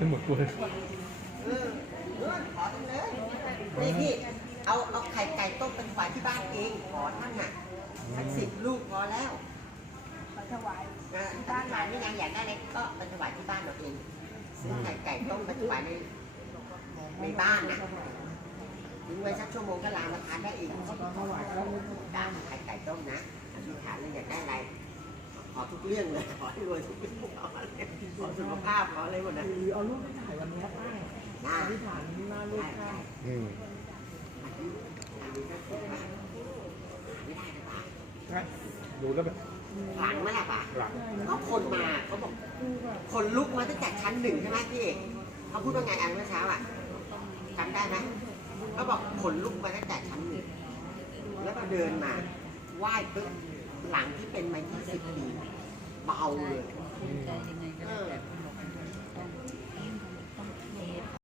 ทั้งหมดกูเลยนี่พี่เอาเอาไข่ไก่ต้มเป็นฝายที่บ้านเองขอท่านน่ะสักสิบลูกพอแล้วมาถวายที่บ้านมานี่ไงอยากได้เลยก็มาถวายที่บ้านเราเองซื้อไข่ไก่ต้มมาถวายใน ในบ้านน่ะทิ้งไว้สักชั่วโมงก็ลามาทานได้อีกด้านไข่ไก่ต้มนะอธิษฐานเลยอยากได้อะไร ขอทุกเรื่องเลย ขอให้รวยทุกเรื่องขออะไรขอสุขภาพขออะไรหมดนะหรือเอารูปที่ถ่ายวันนี้ป้านะอธิษฐานหน้ารูปได้ป้าได้อืมไม่ได้นะป่ะงั้นดูแล้วแบบหลังไหมล่ะป่ะหลังก็คนมาเขาบอก คนลุกมาตั้งแต่ชั้นหนึ่งใช่ไหมพี่เอกเขาพูดว่าไงอันเมื่อเช้าอะ จำได้ไหมเขาบอกขนลุกมาตั้งแต่ชั้นหนึ่งแล้วก็เดินมาไหว้ปึ๊บหลังที่เป็นมา 20 ปีเบาเลยเออ